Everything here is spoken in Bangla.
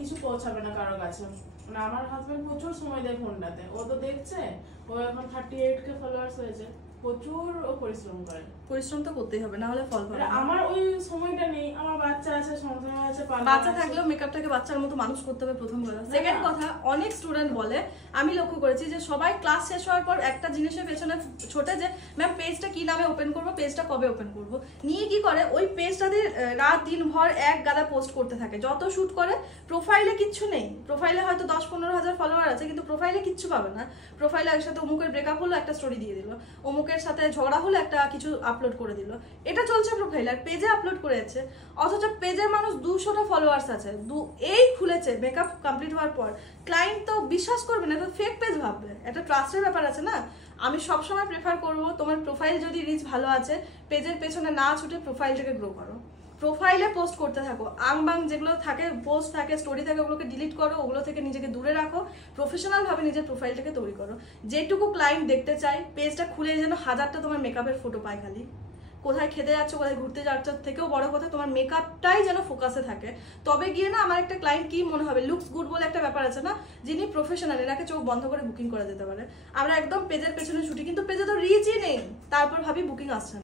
কিছু পৌঁছাবে না কারো কাছে। মানে আমার হাজবেন্ড প্রচুর সময় দেয় ফোনটাতে, ও তো দেখছে, ও এখন 38K ফলোয়ার্স হয়েছে, প্রচুর ও পরিশ্রম করে। পরিশ্রম তো করতেই হবে, না হলে ফল পাবে। আমার ওই সময়টা নেই, আমার বাচ্চা আছে, সংসার আছে, বাচ্চা থাকলেও মেকআপটাকে বাচ্চার মতো মানুষ করতে হবে প্রথম কথা। সেকেন্ড কথা, অনেক স্টুডেন্ট বলে, আমি লক্ষ্য করেছি যে সবাই ক্লাস শেষ হওয়ার পর একটা জিনিসের পেছনে ছোটে যে ম্যাম পেজটা কি নামে ওপেন করবো, পেজটা কবে ওপেন করবো, নিয়ে কি করে ওই পেজটা দিয়ে রাত দিন ভর এক গাদা পোস্ট করতে থাকে, যত শুট করে। প্রোফাইলে কিচ্ছু নেই, প্রোফাইলে হয়তো 10-15 হাজার ফলোয়ার আছে, কিন্তু প্রোফাইলে কিচ্ছু পাবে না। প্রোফাইলে একসাথে অমুকের ব্রেকআপ হলো, একটা স্টোরি দিয়ে দিল, অমুকের সাথে ঝগড়া হলো, একটা কিছু আপলোড করে দিল, এটা চলছে প্রোফাইল। আর পেজে আপলোড করেছে, অথচ পেজের মানুষ 200টা ফলোয়ার্স আছে, এই খুলেছে মেকআপ কমপ্লিট হওয়ার পর। ক্লায়েন্ট তো বিশ্বাস করবে না, এটা ফেক পেজ ভাববে, একটা ট্রাস্টের ব্যাপার আছে না। আমি সবসময় প্রেফার করবো তোমার প্রোফাইল যদি রিচ ভালো আছে, পেজের পেছনে না ছুটে প্রোফাইলটাকে গ্রো করো, প্রোফাইলে পোস্ট করতে থাকো। আংবাং যেগুলো থাকে, পোস্ট থাকে, স্টোরি থাকে, ওগুলোকে ডিলিট করো, ওগুলো থেকে নিজেকে দূরে রাখো, প্রফেশনাল ভাবে নিজের প্রোফাইলটাকে তৈরি করো। যেটুকু ক্লায়েন্ট দেখতে চাই, পেজটা খুলে যেন 1000টা তোমার মেকআপের ফটো পায় খালি। কোথায় খেতে যাচ্ছ, কোথায় ঘুরতে যাচ্ছ, থেকেও বড় কথা তোমার মেকআপটাই যেন ফোকাসে থাকে। তবে গিয়ে না আমার একটা ক্লায়েন্ট কি মনে হবে, লুকস গুড বলে একটা ব্যাপার আছে না, যিনি প্রফেশনাল, এনাকে চোখ বন্ধ করে বুকিং করা যেতে পারে। আমরা একদম পেজের পেছনে ছুটি, কিন্তু পেজে তো রিচই নেই, তারপর ভাবি বুকিং আসছে না।